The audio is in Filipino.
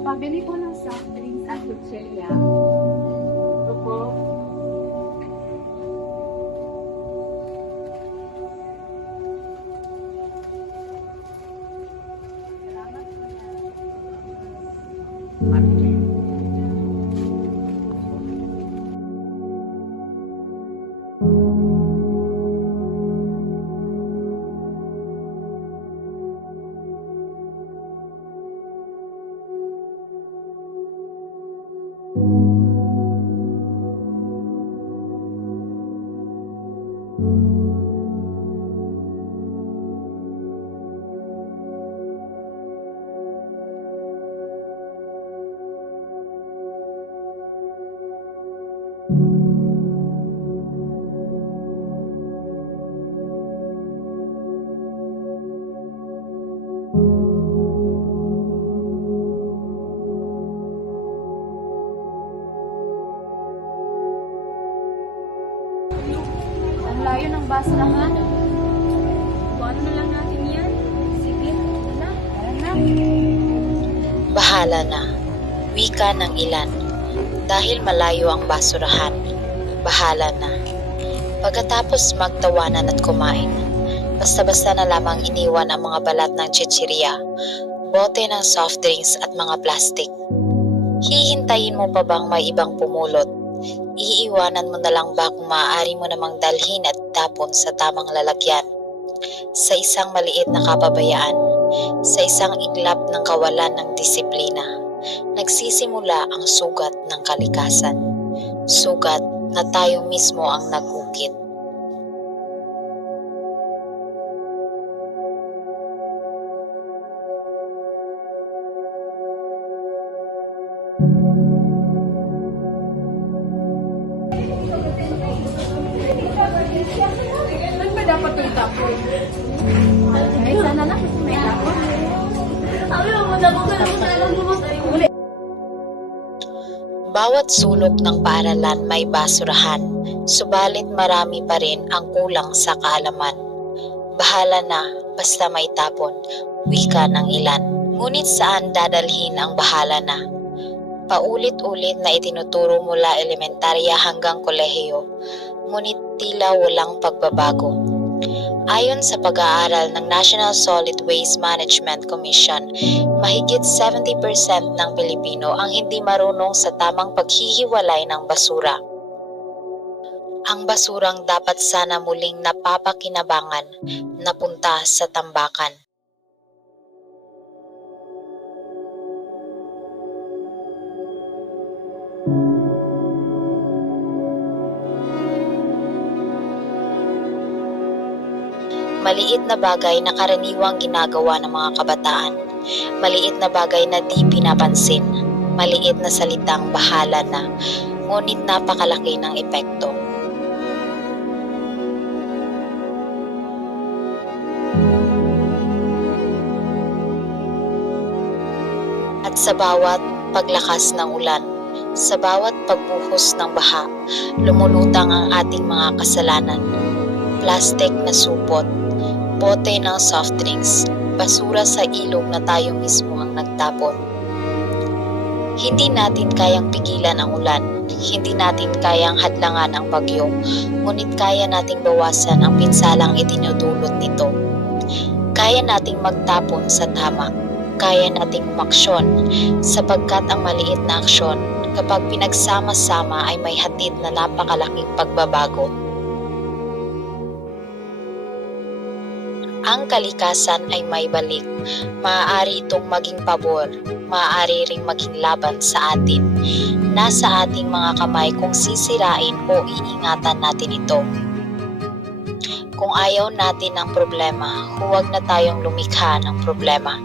pabili po ng soft drinks at chichirya. Ito po. Salamat po Ang basurahan. Buwan na lang natin yan. Sige, wala. Tara na. Bahala na, wika ng ilan. Dahil malayo ang basurahan, bahala na. Pagkatapos magtawanan at kumain, basta-basta na lamang iniwan ang mga balat ng chichirya, bote ng soft drinks at mga plastic. Hihintayin mo pa bang may ibang pumulot? Iiwanan mo na lang ba kung maaari mo namang dalhin at tapon sa tamang lalagyan? Sa isang maliit na kapabayaan, sa isang iglap ng kawalan ng disiplina, nagsisimula ang sugat ng kalikasan. Sugat na tayo mismo ang nagukit. Saan ba dapat ito itapon? Ay, sana lang kasi may tapon. Bawat sulok ng paaralan may basurahan, subalit marami pa rin ang kulang sa kaalaman. Bahala na, basta may tapon, wika ng ilan. Ngunit saan dadalhin ang bahala na? Paulit-ulit na itinuturo mula elementarya hanggang kolehiyo, ngunit tila walang pagbabago. Ayon sa pag-aaral ng National Solid Waste Management Commission, mahigit 70% ng Pilipino ang hindi marunong sa tamang paghihiwalay ng basura. Ang basurang dapat sana muling napapakinabangan napunta sa tambakan. Maliit na bagay na karaniwang ginagawa ng mga kabataan. Maliit na bagay na di pinapansin. Maliit na salitang bahala na. Ngunit napakalaki ng epekto. At sa bawat paglakas ng ulan, sa bawat pagbuhos ng baha, lumulutang ang ating mga kasalanan. Plastic na supot, bote ng soft drinks, basura sa ilog na tayo mismo ang nagtapon. Hindi natin kayang pigilan ang ulan, hindi natin kayang hadlangan ang bagyo, ngunit kaya nating bawasan ang pinsalang itinudulot nito. Kaya nating magtapon sa tama, kaya nating umaksyon, sapagkat ang maliit na aksyon kapag pinagsama-sama ay may hatid na napakalaking pagbabago. Ang kalikasan ay may balik. Maaari itong maging pabor, maaari ring maging laban sa atin. Nasa ating mga kamay kung sisirain o iingatan natin ito. Kung ayaw natin ng problema, huwag na tayong lumikha ng problema.